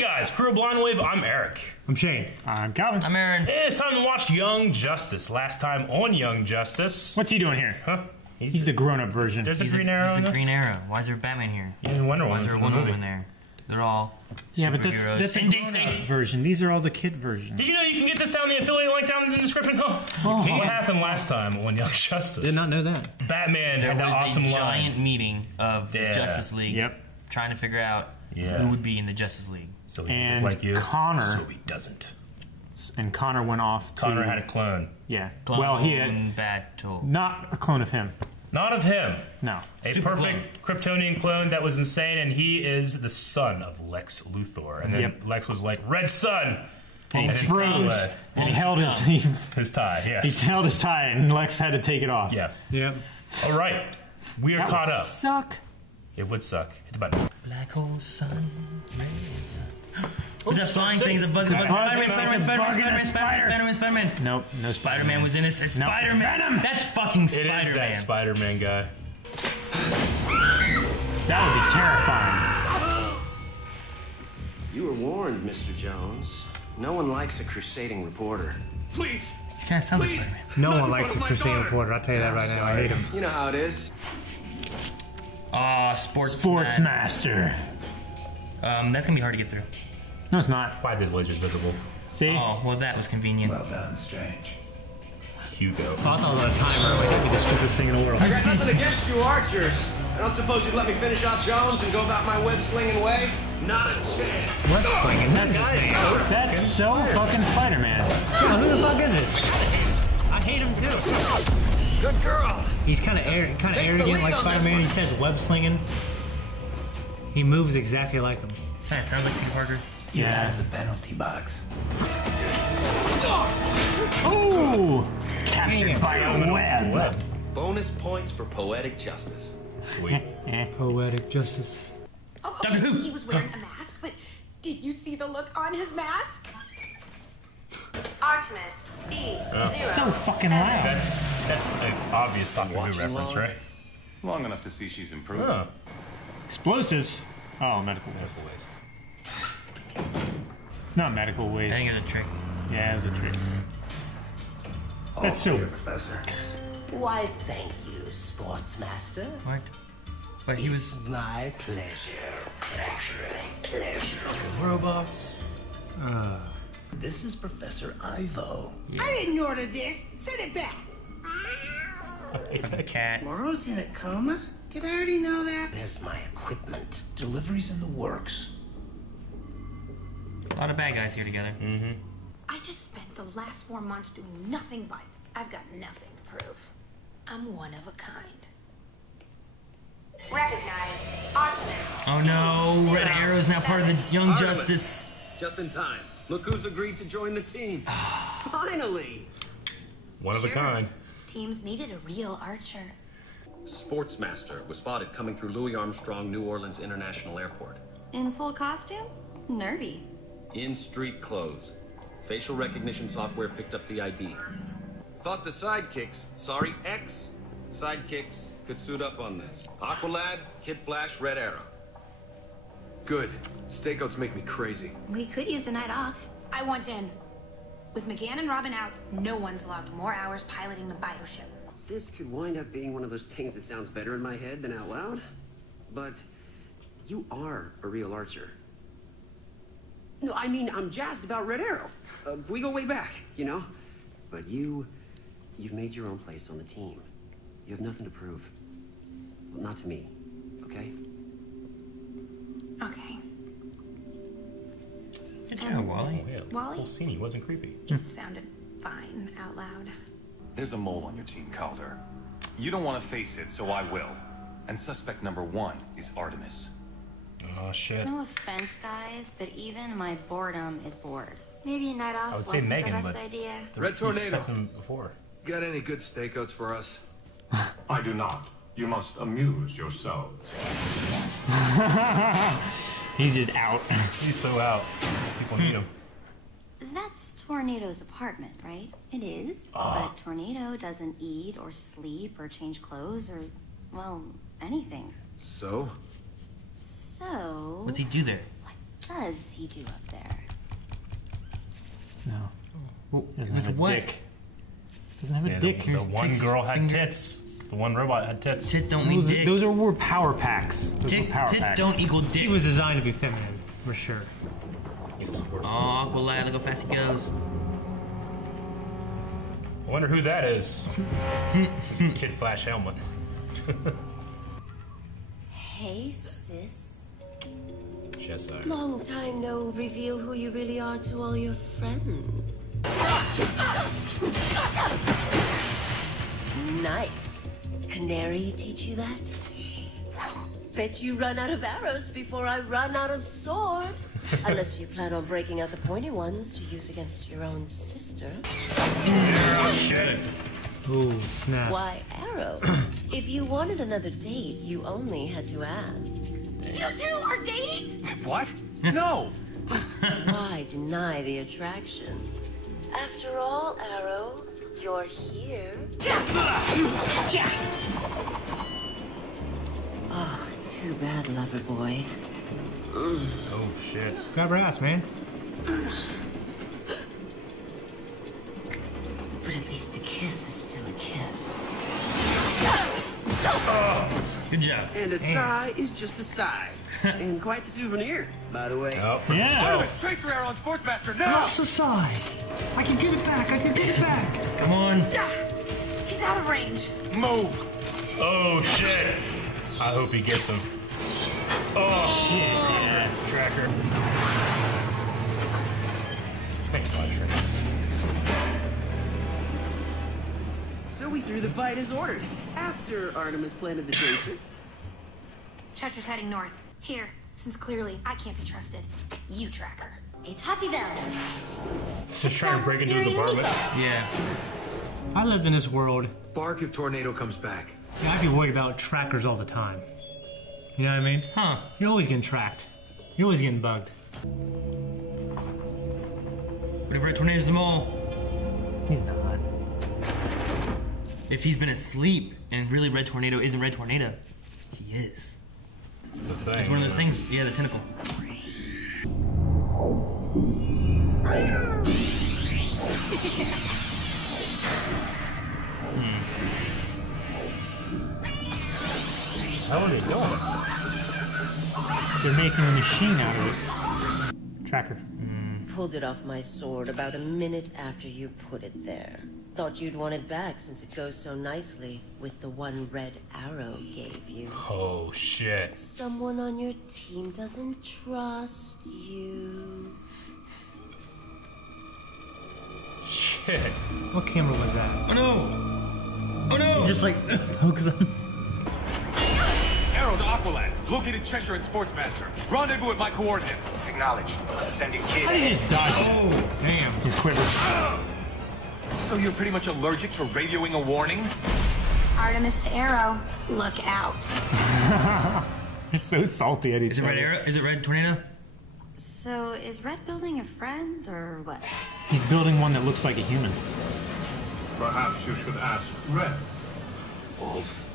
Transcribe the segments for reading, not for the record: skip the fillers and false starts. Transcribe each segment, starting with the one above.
Hey guys, Crew of Blind Wave, I'm Eric. I'm Shane. I'm Calvin. I'm Aaron. It's time to watch Young Justice. Last time on Young Justice. What's he doing here? Huh? He's the grown-up version. There's a Green Arrow in He's a this? Green Arrow. Why is there Batman here? Yeah, Wonder Why Woman. is there a Wonder Woman there? They're all Yeah, but superheroes. that's a And grown-up version. These are all the kid versions. Did you know you can get this down in the affiliate link down in the description? What happened last time on Young Justice? Did not know that. Batman There had that was awesome a giant line. meeting of the Justice League trying to figure out who would be in the Justice League. So he And doesn't like you. Connor. So he doesn't. And Connor went off to... Connor had a clone. Yeah. Clone well, he had... Battle. Not a clone of him. Not of him. No. A Super perfect Kryptonian clone that was insane, and he is the son of Lex Luthor. And then Lex was like, Red Sun! And he froze. And he held his tie, yeah. He held his tie, and Lex had to take it off. Yeah. Yep. All right. We are caught up. Suck. It would suck. Hit the button. Black hole sun. Was that flying thing? Is a bug? Spider-Man. Nope. No Spider-Man was in it. Spider-Man. That's fucking Spider-Man. It is that Spider-Man guy. That would be terrifying. You were warned, Mr. Jones. No one likes a crusading reporter. Please! This guy sounds like Spider-Man. No one likes a crusading reporter. I'll tell you that right now. I hate him. You know how it is. Sportsmaster. That's gonna be hard to get through. No, it's not. Why this laser's visible? See? Oh, well, that was convenient. Well done, Strange. Hugo. I thought it was on a timer. Like, that'd be the stupidest thing in the world. I got nothing against you archers. I don't suppose you'd let me finish off Jones and go about my web-slinging way? Not a chance. Web slinging? That's so fucking Spider-Man. Who the fuck is this? I hate him too. Good girl. He's kind of arrogant like Spider-Man. He says web slinging. He moves exactly like him. That sounds like Peter Parker. You're out of the penalty box. Ooh! Captured by a web. Bonus points for poetic justice. Sweet. Poetic justice. Oh, okay, he was wearing a mask, but did you see the look on his mask? Artemis B. So fucking loud. That's an obvious Doctor Who reference, long? right? Long enough to see she's improving. Huh. Explosives. Oh, medical waste. Not medical I waste. think it's a trick. Yeah, it was a trick. All That's so. clear, Professor. Why, thank you, Sportsmaster. What? But he was. It's my pleasure. Pleasure. Robots. This is Professor Ivo. I didn't order this. Send it back. A cat. Morrow's in a coma? Did I already know that? There's my equipment. Deliveries in the works. A lot of bad guys here together. Mm-hmm. I just spent the last 4 months doing nothing but. I've got nothing to prove. I'm one of a kind. Recognize Artemis. Oh no, Red Arrow is now part of the Young Justice. Just in time. Look who's agreed to join the team. Finally. One of a kind. Teams needed a real archer. Sportsmaster was spotted coming through Louis Armstrong New Orleans International Airport. In full costume? Nervy. In street clothes. Facial recognition software picked up the ID. Thought the sidekicks, sorry, ex-sidekicks, could suit up on this. Aqualad, Kid Flash, Red Arrow. Good. Stakeouts make me crazy. We could use the night off. I want in. With McGann and Robin out, no one's logged more hours piloting the bioship. This could wind up being one of those things that sounds better in my head than out loud. But you are a real archer. No, I mean, I'm jazzed about Red Arrow. We go way back, you know? But you've made your own place on the team. You have nothing to prove. Well, not to me, okay? Okay. Good job, Wally. Oh, yeah. Wally? The whole scene wasn't creepy. It sounded fine out loud. There's a mole on your team, Calder. You don't want to face it, so I will. And suspect number 1 is Artemis. Oh, shit. No offense, guys, but even my boredom is bored. Maybe a night off I would say wasn't Megan, the best but idea. Red Tornado. Before. Got any good stakeouts for us? I do not. You must amuse yourselves. He's just out. He's so out. People need him. That's Tornado's apartment, right? It is. But Tornado doesn't eat or sleep or change clothes or, well, anything. So? What's he do there? does he do up there? No. Ooh, doesn't With have a what? dick. Doesn't have a dick. The one girl had tits. The one robot had tits. Tits don't mean dick. Those were power packs. Tits don't equal dick. He was designed to be feminine, for sure. Oh, Aqualad, look how fast he goes. I wonder who that is. Kid Flash helmet. Hey, sis. Yes, sir. Long time no reveal who you really are to all your friends. Nice. Canary teach you that? Bet you run out of arrows before I run out of sword. Unless you plan on breaking out the pointy ones to use against your own sister. Oh, shit. Ooh, snap. Why, Arrow? If you wanted another date, you only had to ask. You two are dating? What? No! Why deny the attraction? After all, Arrow, you're here. Oh, too bad, lover boy. Oh, shit. Grab her ass, man. But at least a kiss is still a kiss. Good job. And a sigh is just a sigh. And quite the souvenir, by the way. Oh, yeah. Artemis, tracer arrow on Sportsmaster now! Lost the side. I can get it back. I can get it back. Come on. He's out of range. Move! Oh, shit. I hope he gets him. Oh, shit. Yeah. Tracker. Thanks, Flash. So we threw the fight as ordered. After Artemis planted the chaser. Chetra's heading north. Here, since clearly I can't be trusted. You track her. It's Hottie Bell. Just trying to break into his apartment. Yeah. I lived in this world. Bark if Tornado comes back. Yeah, I'd be worried about trackers all the time. You know what I mean? Huh. You're always getting tracked. You're always getting bugged. What if Red Tornado's in the mall? He's not. If he's been asleep and really Red Tornado isn't Red Tornado, he is. The thing. It's one of those things. Yeah, the tentacle. How are they doing? They're making a machine out of it. Tracker. Pulled it off my sword about a minute after you put it there. Thought you'd want it back since it goes so nicely with the one red arrow gave you. Oh, shit. Someone on your team doesn't trust you. Shit. What camera was that? Oh no! Oh no! Just like pokes them. Arrow to Aqualad, located Cheshire and Sportsmaster. Rendezvous at my coordinates. Acknowledged. Sending kid. How did he just die? Oh, damn. His quiver. So you're pretty much allergic to radioing a warning? Artemis to Arrow, look out. He's so salty at each Is it other. Red Arrow? Is it Red Tornado? So is Red building a friend or what? He's building one that looks like a human. Perhaps you should ask Red. Wolf.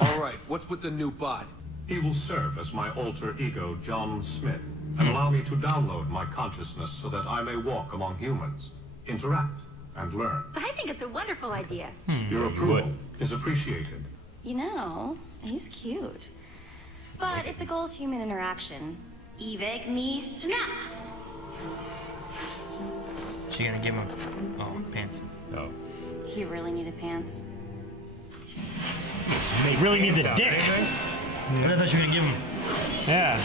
All right, what's with the new bot? He will serve as my alter ego, John Smith, and allow me to download my consciousness so that I may walk among humans, interact, and learn. I think it's a wonderful idea. Your approval is appreciated. You know, he's cute. But if the goal is human interaction, evic me snap. She gonna give him pants. Oh. He really needed pants. He really needs a dick. I thought you were gonna give him. Yeah.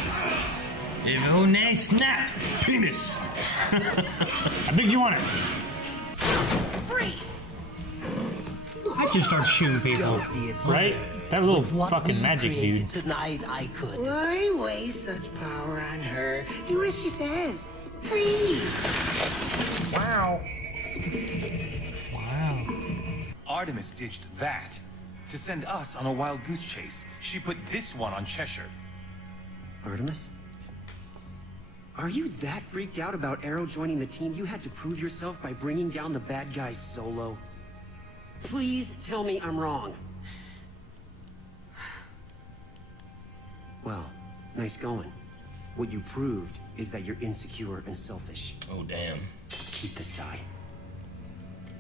Oh, nice snap! Penis! How big do you want it? Freeze! I just start shooting people. Don't be upset. Right? That little What fucking we magic created dude. Tonight I could. Why waste such power on her? Do as she says. Freeze! Wow. Wow. Artemis ditched that. To send us on a wild goose chase, she put this one on Cheshire. Artemis? Are you that freaked out about Arrow joining the team you had to prove yourself by bringing down the bad guys solo? Please tell me I'm wrong. Well, nice going. What you proved is that you're insecure and selfish. Oh, damn. Keep this side.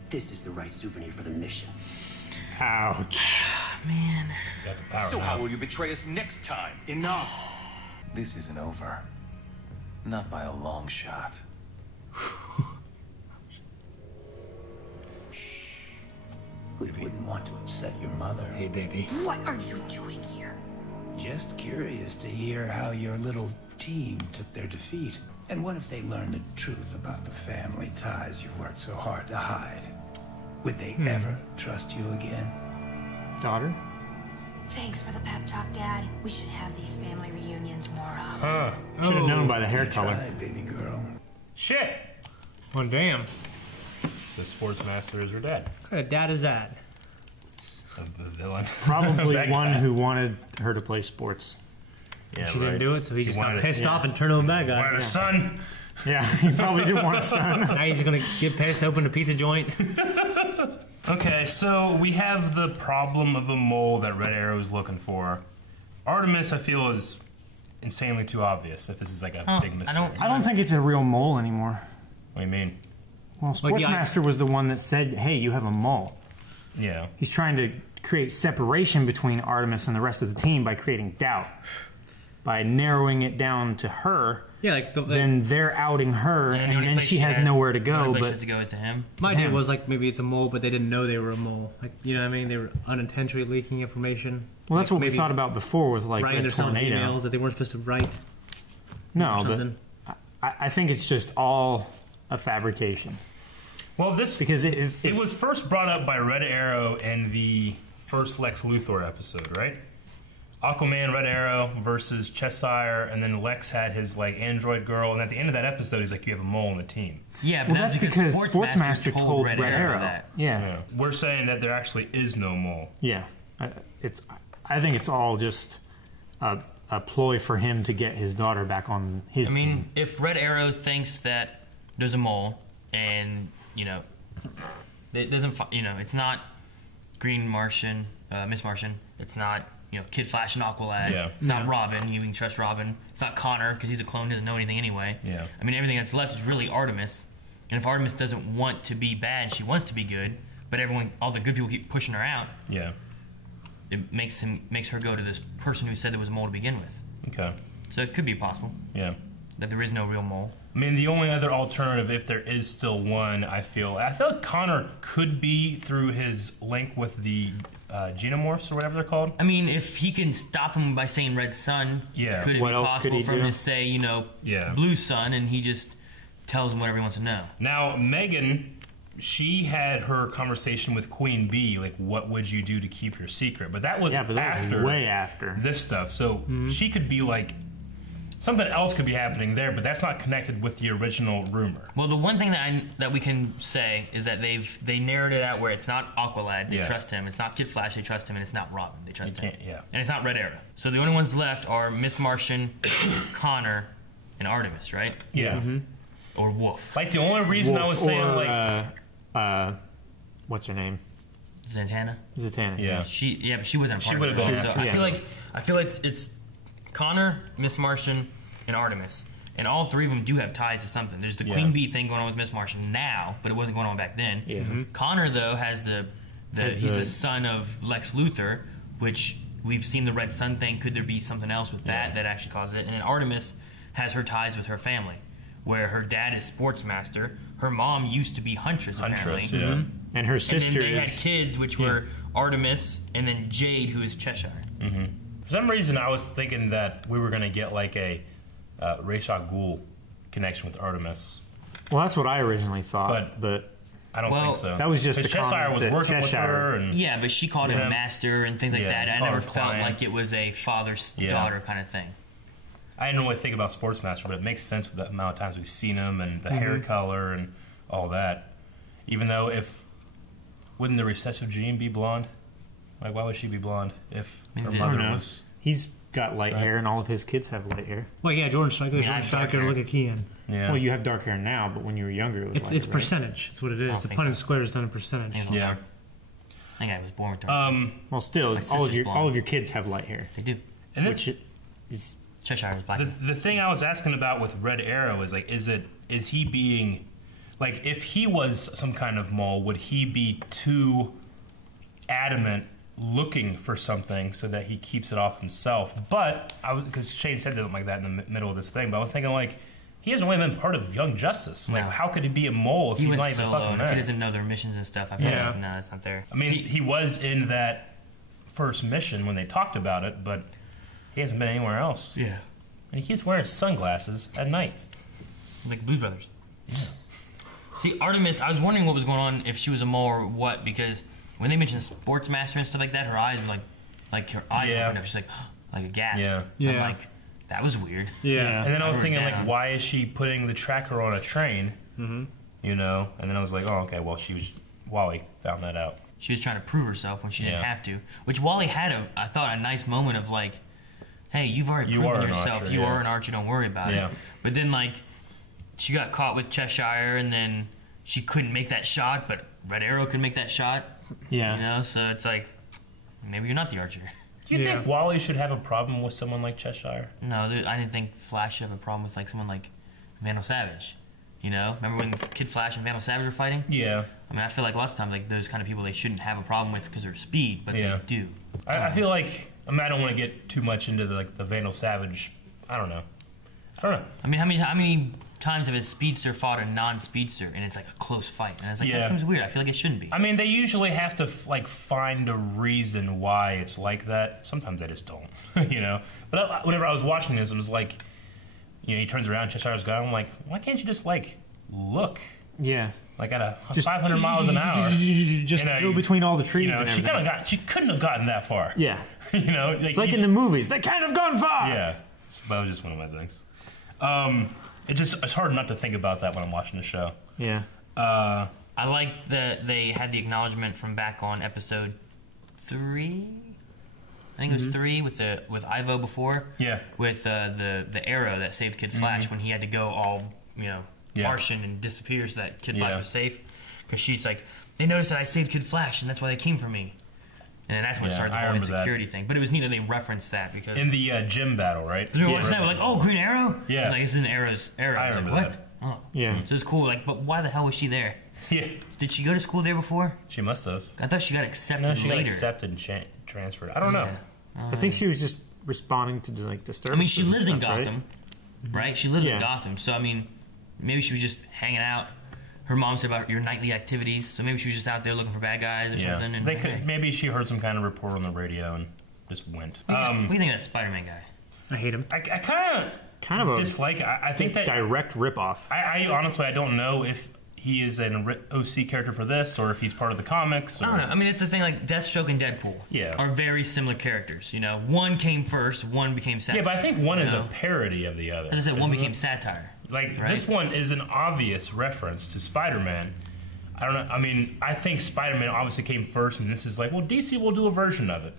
This is the right souvenir for the mission. Ouch. Man. So how will you betray us next time? Enough! This isn't over. Not by a long shot. We wouldn't want to upset your mother. Hey, baby. What are you doing here? Just curious to hear how your little team took their defeat. And what if they learned the truth about the family ties you worked so hard to hide? Would they ever trust you again? Daughter? Thanks for the pep talk, Dad. We should have these family reunions more often. Should have known by the hair color. Tried, baby girl. Shit! Well, damn. So Sportsmaster is her dad. What kind of dad is that? A villain. Probably That one guy. who wanted her to play sports. Yeah, She didn't do it, so he just got wanted- pissed off and turned him a bad guy. Wanted a son. Yeah, he probably did want a son. Now he's gonna get pissed, open a pizza joint. Okay, so we have the problem of a mole that Red Arrow is looking for. Artemis, I feel, is insanely too obvious if this is like a big mystery. I don't think it's a real mole anymore. What do you mean? Well, Sportsmaster was the one that said, hey, you have a mole. Yeah. He's trying to create separation between Artemis and the rest of the team by creating doubt. By narrowing it down to her, yeah, like then they're outing her, the and only then place she has nowhere to The go. only place she But has to go is to him. My idea was like maybe it's a mole, but they didn't know they were a mole. Like, you know what I mean? They were unintentionally leaking information. well, that's Like what we maybe thought about before with like writing the themselves tornado. emails that they weren't supposed to write. No, or but something. I think it's just all a fabrication. Well, this Because it was first brought up by Red Arrow in the first Lex Luthor episode, right? Aquaman, Red Arrow versus Cheshire, and then Lex had his like android girl, and at the end of that episode, he's like, "You have a mole in the team." Yeah, but that's because Sportsmaster told Red Arrow that. Yeah. We're saying that there actually is no mole. Yeah, I think it's all just a ploy for him to get his daughter back on his team. I mean, if Red Arrow thinks that there's a mole, and you know, it doesn't, you know, it's not Green Martian, Miss Martian. It's not, you know, Kid Flash and Aqualad. Yeah. It's not Robin. You can trust Robin. It's not Connor because he's a clone, doesn't know anything anyway. Yeah. I mean, everything that's left is really Artemis. And if Artemis doesn't want to be bad, she wants to be good, but all the good people keep pushing her out. Yeah. It makes her go to this person who said there was a mole to begin with. Okay. So it could be possible. Yeah. That there is no real mole. I mean, the only other alternative, if there is still one, I feel like Connor could be through his link with the Xenomorphs or whatever they're called. I mean, if he can stop him by saying Red Sun, Yeah. could it What be else possible could he for him do? to say, you know, Yeah. Blue Sun, and he just tells him whatever he wants to know? Now, Megan, she had her conversation with Queen Bee, like, what would you do to keep your secret? But that was Yeah, but that was after way after this stuff. So she could be like, something else could be happening there, but that's not connected with the original rumor. Well, the one thing that we can say is that they narrowed it out where it's not Aqualad, they Yeah. trust him. It's not Kid Flash, they trust him, and it's not Robin, they trust him. Yeah. And it's not Red Arrow. So the only ones left are Miss Martian, Connor, and Artemis, right? Yeah. Or Wolf. Like, the only reason I was saying, like... what's her name? Zatanna. Zatanna. Yeah. But she wasn't a She part would've of it. been So after. I feel like it's Connor, Miss Martian, and Artemis. And all three of them do have ties to something. There's the Queen Bee thing going on with Miss Martian now, but it wasn't going on back then. Yeah. Connor, though, has he's the son of Lex Luthor, which we've seen the Red Sun thing. Could there be something else with that actually caused it? And then Artemis has her ties with her family, where her dad is Sportsmaster. Her mom used to be Huntress, apparently. yeah. And her sister And then they had is... kids, which were Artemis, and then Jade, who is Cheshire. For some reason, I was thinking that we were going to get, like, a Ra's al Ghul connection with Artemis. Well, that's what I originally thought, but I don't think so. That was just the Cheshire comment was that working with Cheshire- her. And, Yeah, but she called him Yeah. master and things like Yeah, that. I called never her felt client. like it was a father-daughter kind of thing. I didn't really think about Sportsmaster, but it makes sense with the amount of times we've seen him and the hair color and all that. Even though wouldn't the recessive gene be blonde? Like, why would she be blonde if her mother was... He's got light hair, and all of his kids have light hair. Well, yeah, Jordan Stryker, look at Kean. Yeah. Well, you have dark hair now, but when you were younger, it was light, It's right? percentage. It's what it is. The pun and square is done in percentage. Yeah. I think I was born with dark. Well, still, My all sister's of blonde. your kids have light hair. They do. And Which Cheshire's black. The thing I was asking about with Red Arrow is like, is he being, like, if he was some kind of mole, would he be too adamant looking for something so that he keeps it off himself? But because Shane said something like that in the middle of this thing, but I was thinking like, he hasn't really been part of Young Justice. Like, how could he be a mole if he's not even fucking there? If he doesn't know their missions and stuff, I feel like, no, it's not there. I mean, he was in that first mission when they talked about it, but he hasn't been anywhere else. Yeah. And he's wearing sunglasses at night. Like Blues Brothers. Yeah. See, Artemis, I was wondering what was going on, if she was a mole or what, because when they mentioned Sportsmaster and stuff like that, her eyes were like her eyes opened up. She's like a gasp. Yeah. I'm like, that was weird. Yeah. And then I was thinking, like, why is she putting the tracker on a train? Mm-hmm. You know? And then I was like, oh, okay, well, Wally found that out. She was trying to prove herself when she didn't have to. Which Wally had, I thought, a nice moment of like, hey, you've already proven yourself. Archer, you are an archer, don't worry about it. But then, like, she got caught with Cheshire, and then she couldn't make that shot, but Red Arrow could make that shot. Yeah. You know, so it's like, maybe you're not the archer. Do you think Wally should have a problem with someone like Cheshire? No, I didn't think Flash should have a problem with like someone like Vandal Savage. You know, remember when Kid Flash and Vandal Savage were fighting? Yeah. I mean, I feel like lots of times, like, those kind of people, they shouldn't have a problem with because they're speed, but they do. I feel like, I mean, I don't want to get too much into the Vandal Savage. I don't know. I mean, how many times have a speedster fought a non-speedster and it's like a close fight? And it's like, that seems weird. I feel like it shouldn't be. I mean, they usually have to like find a reason why it's like that. Sometimes they just don't, you know. But whenever I was watching this, it was like, you know, he turns around, Cheshire's gone. I'm like, why can't you just like look? Yeah. Like at 500 miles an hour. Just go between all the trees. You know, and she couldn't have gotten that far. Yeah. You know, it's like in the movies. They can't have gone far. Yeah. But that was just one of my things. It's hard not to think about that when I'm watching the show. Yeah. I like that they had the acknowledgement from back on episode 3. I think it was 3 with Ivo before. Yeah. With the arrow that saved Kid Flash when he had to go all, you know, Martian and disappear so that Kid Flash was safe. Because she's like, they noticed that I saved Kid Flash and that's why they came for me. And that's when it started the whole insecurity thing. But it was neat that they referenced that because in the gym battle, right? They were like, oh, Green Arrow? Yeah. And like, this is an Arrow's arrow. I remember like, that. Oh. Yeah. So it's cool. Like, but why the hell was she there? Yeah. Did she go to school there before? She must have. I thought she got accepted later. No, she got accepted and transferred. I don't know. I think she was just responding to like disturbances. I mean, she lives in stuff, Gotham, right? She lives in Gotham. So I mean, maybe she was just hanging out. Her mom said about your nightly activities, so maybe she was just out there looking for bad guys or something. And maybe she heard some kind of report on the radio and just went. What do you think of that Spider-Man guy? I hate him. I kind of dislike. I think that direct ripoff. I honestly I don't know if he is an OC character for this or if he's part of the comics. I don't know. I mean, it's the thing. Like Deathstroke and Deadpool are very similar characters. You know, one came first, one became satire. Yeah, but I think one is a parody of the other. As I said, one became satire. Like, this one is an obvious reference to Spider-Man. I don't know. I mean, I think Spider-Man obviously came first, and this is like, well, DC will do a version of it.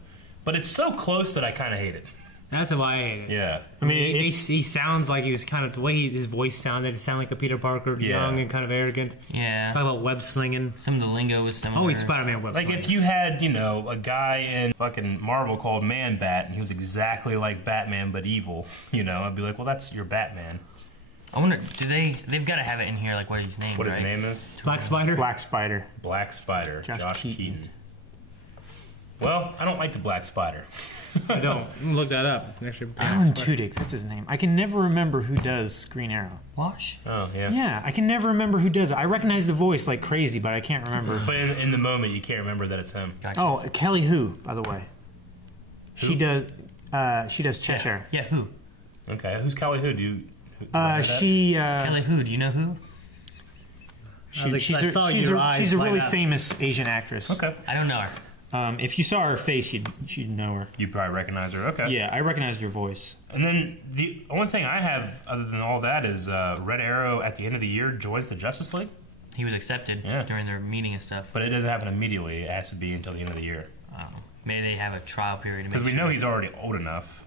But it's so close that I kind of hate it. That's why I hate it. Yeah. I mean, he sounds like he was kind of, the way his voice sounded, it sounded like a Peter Parker, young and kind of arrogant. Yeah. Talk about web slinging. Some of the lingo was similar. Oh, he's Spider-Man web slinging. Like, if you had, you know, a guy in fucking Marvel called Man-Bat, and he was exactly like Batman but evil, you know, I'd be like, well, that's your Batman. I wonder, they've got to have it in here, like what his name, What his name is? Black Spider? Black Spider. Josh Keaton. Well, I don't like the Black Spider. I don't. Look that up. Actually, Alan Tudyk, that's his name. I can never remember who does Green Arrow. Wash? Oh, yeah. Yeah, I can never remember who does it. I recognize the voice like crazy, but I can't remember. But in the moment, you can't remember that it's him. Gotcha. Oh, Kelly Who, by the way. Who? She does Cheshire. Yeah, who? Okay, who's Kelly Who? Do you... Kelly Who? Do you know who? She's a really famous Asian actress. Okay. I don't know her. If you saw her face, you'd know her. You'd probably recognize her. Okay. Yeah, I recognized her voice. And then the only thing I have other than all that is Red Arrow at the end of the year joins the Justice League. He was accepted during their meeting and stuff. But it doesn't happen immediately. It has to be until the end of the year. Maybe they have a trial period. Because we know he's already old enough.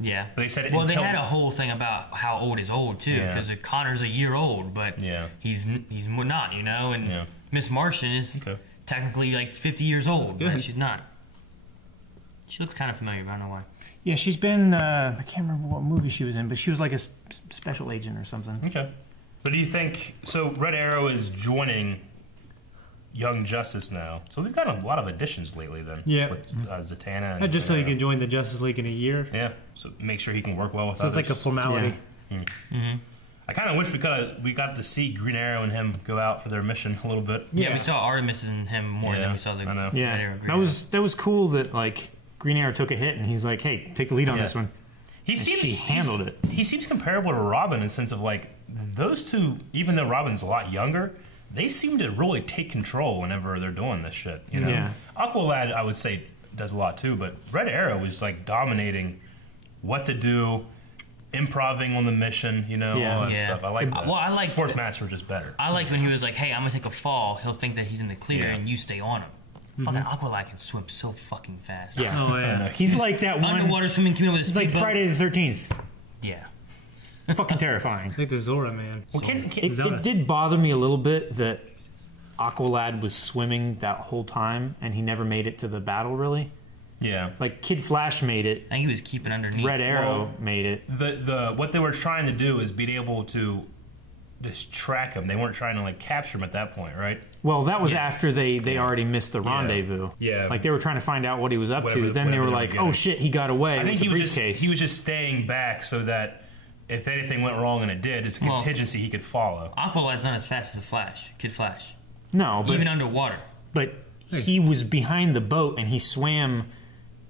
Yeah. But they said they had a whole thing about how old is old, too. Because Connor's a year old, but he's not, you know? And Miss Martian is technically like 50 years old, but she's not. She looks kind of familiar, but I don't know why. Yeah, she's been, I can't remember what movie she was in, but she was like a special agent or something. Okay. But do you think, so Red Arrow is joining Young Justice now. So we've got a lot of additions lately then. Yeah. With Zatanna. And just so he can join the Justice League in a year. Yeah. So make sure he can work well with so others. So it's like a formality. Yeah. Mm-hmm. I kind of wish we got to see Green Arrow and him go out for their mission a little bit. Yeah, we saw Artemis and him more than we saw the I know. Red Arrow. That was cool that like Green Arrow took a hit and he's like, hey, take the lead on this one. She handled it. He seems comparable to Robin in the sense of like those two, even though Robin's a lot younger, they seem to really take control whenever they're doing this shit. You know, Yeah. Aqualad I would say does a lot too, but Red Arrow was like dominating what to do, improving on the mission. You know, all that stuff. I like that. Well, I like Sportsmaster just better. I liked when he was like, "Hey, I'm gonna take a fall." He'll think that he's in the clear, and you stay on him. Fucking Aqualad can swim so fucking fast. Yeah. Oh yeah. He's like that one underwater swimming coming with a He's like speedboat. Friday the 13th. Yeah. Fucking terrifying. I think the Zora man. Well, it did bother me a little bit that Aqualad was swimming that whole time and he never made it to the battle. Really. Yeah. Like Kid Flash made it. And he was keeping underneath. Red Arrow made it. What they were trying to do is be able to just track him. They weren't trying to like capture him at that point, right? Well, that was after they already missed the rendezvous. Yeah. Like they were trying to find out what he was up to. Then they were like, "Oh shit, he got away." I think with he was just staying back so that if anything went wrong, and it did, it's a contingency he could follow. Aqualad's not as fast as the Flash, Kid Flash. No, but even underwater. But he was behind the boat and he swam.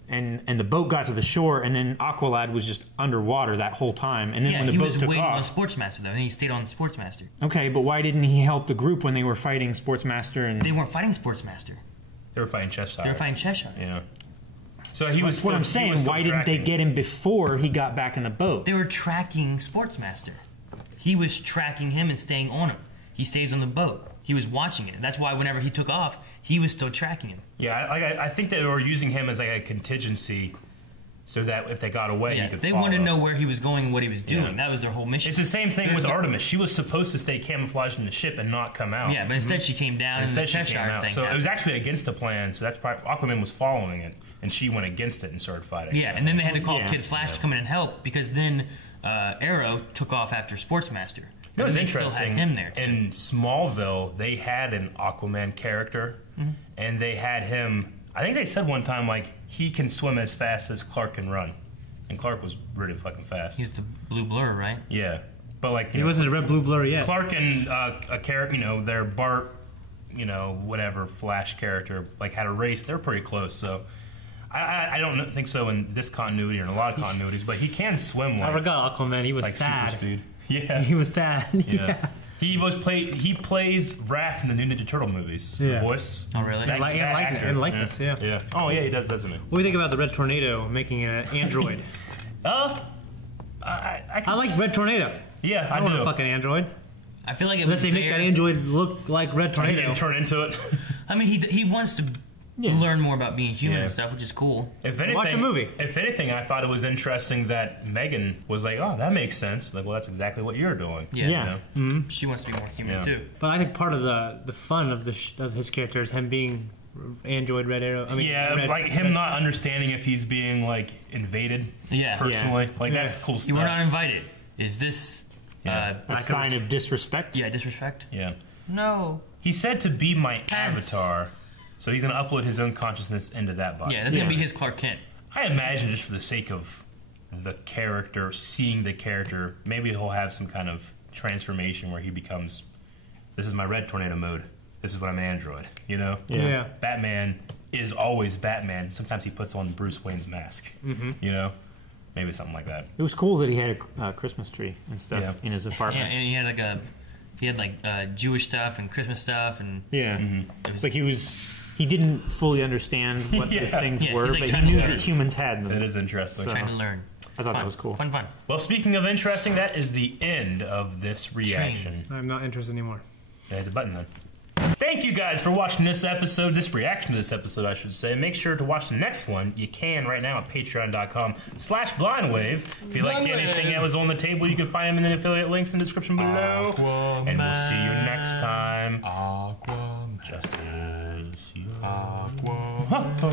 And the boat got to the shore, and then Aqualad was just underwater that whole time. And then when the boat took he was waiting off, on Sportsmaster though, and he stayed on Sportsmaster. Okay, but why didn't he help the group when they were fighting Sportsmaster? And they weren't fighting Sportsmaster. They were fighting Cheshire. They were fighting Cheshire. Yeah. So he was. That's what I'm saying. Why didn't they get him before he got back in the boat? They were tracking Sportsmaster. He was tracking him and staying on him. He stays on the boat. He was watching it. That's why whenever he took off, he was still tracking him. Yeah, I think they were using him as like a contingency, so that if they got away, he could. They follow. wanted to know where he was going and what he was doing. Yeah. That was their whole mission. It's the same thing with Artemis. She was supposed to stay camouflaged in the ship and not come out. Yeah, but instead she came down and the Cheshire thing. So happened. it was actually against the plan. So that's probably Aquaman was following it, and she went against it and started fighting. Yeah, and then they had to call Kid Flash to come in and help because then Arrow took off after Sportsmaster. It was they interesting. Still had him there too. In Smallville, they had an Aquaman character, and they had him. I think they said one time like he can swim as fast as Clark can run, and Clark was really fucking fast. He's the blue blur, right? Yeah, but like he wasn't a red blue blur yet. Clark and a character, their Bart, whatever Flash character, like had a race. They're pretty close, so. I don't think so in this continuity or in a lot of continuities, but he can swim like. I forgot Aquaman. He was like bad. super speed. Yeah, he was that. Yeah, he plays Raph in the new Ninja Turtle movies. Yeah. The voice. Oh really? And likeness. Yeah. Yeah. Oh yeah, he does, doesn't he? What do you think about the Red Tornado making an android? I like Red Tornado. Yeah, I don't want a fucking android. I feel like unless they make that android look like Red Tornado and turn into it. I mean, he wants to. Learn more about being human and stuff, which is cool. If anything, watch a movie. If anything, I thought it was interesting that Megan was like, "Oh, that makes sense." Like, well, that's exactly what you're doing. Yeah. She wants to be more human too. But I think part of the fun of of his character is him being Android Red Arrow. I mean, like him not understanding if he's being like invaded. Yeah, personally, like that's cool stuff. You were not invited. Is this a sign of disrespect? Yeah, disrespect. Yeah. No. He said to be my avatar. So he's going to upload his own consciousness into that body. Yeah, that's going to be his Clark Kent. I imagine just for the sake of the character, seeing the character, maybe he'll have some kind of transformation where he becomes, this is my Red Tornado mode. This is what I'm Android, Yeah. Batman is always Batman. Sometimes he puts on Bruce Wayne's mask, Maybe something like that. It was cool that he had a Christmas tree and stuff in his apartment. Yeah, and he had like Jewish stuff and Christmas stuff and it was like he didn't fully understand what these things were, like but he knew that humans had them. It is interesting. Trying to learn. I thought that was cool. Fun. Well, speaking of interesting, that is the end of this reaction. I'm not interested anymore. Yeah, hit the button then. Thank you guys for watching this reaction to this episode, I should say. Make sure to watch the next one. You can right now at patreon.com/blindwave. If you like anything that was on the table, you can find them in the affiliate links in the description below. Aquaman. And we'll see you next time. Aquaman. Justice. Aquaman.